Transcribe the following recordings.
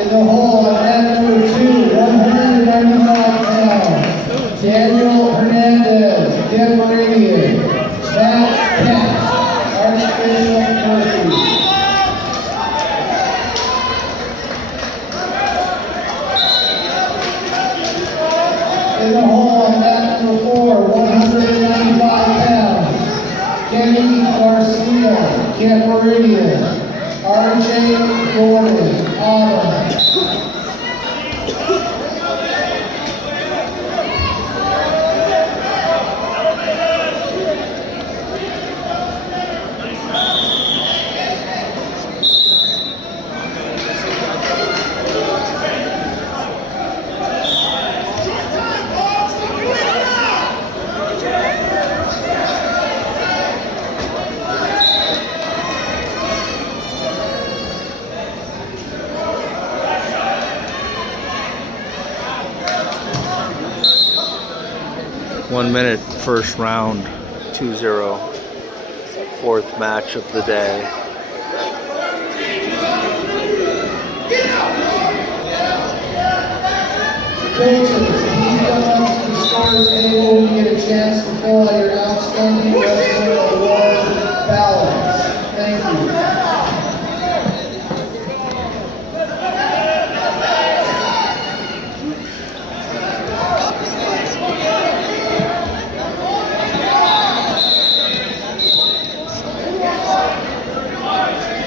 In the hole on mat number 2, 195 pounds. Daniel Hernandez, Ken Meridian, Matt Cash, Archbishop Murphy. In the hole on mat number 4, 195 pounds. Kenny Garcia, Ken Meridian, RJ Gordon, Autumn. One minute, first round, 2-0. Fourth match of the day. Coaches, please come up to the scorer's table and get a chance to fill out your outstanding wrestler award ballots. Thank you.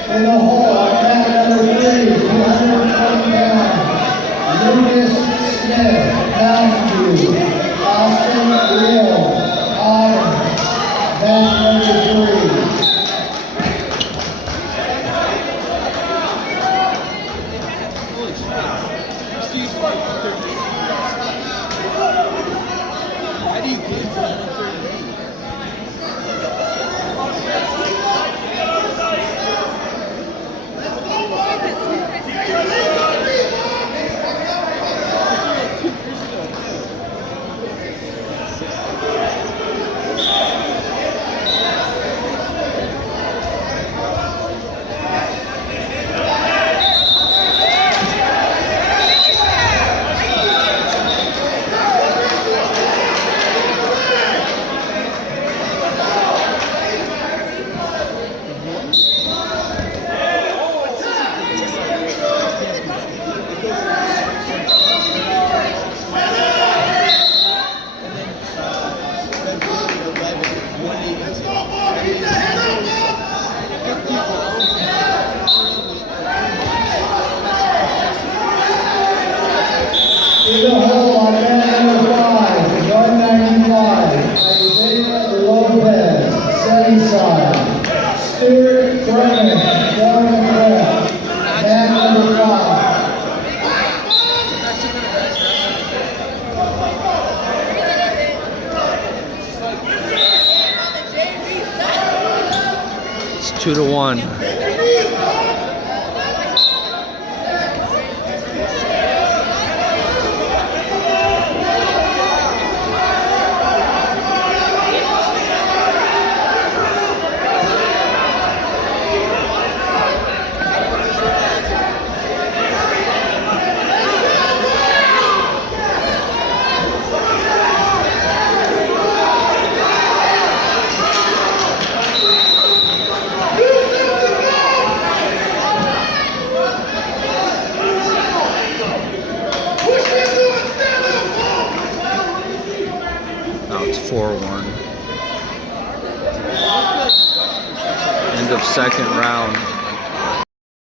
In the hole, mat number 3, 220 pounds. Lucas Smith, Mountain View. Austin Real, Autumn. Mat number 3. How do you get from 138? In the hole on mat number 5, 195, Isaiah Lopez, Sunnyside. Stuart Brennan, Democrat, mat number 5. It's 2-1. Now it's 4-1. End of second round.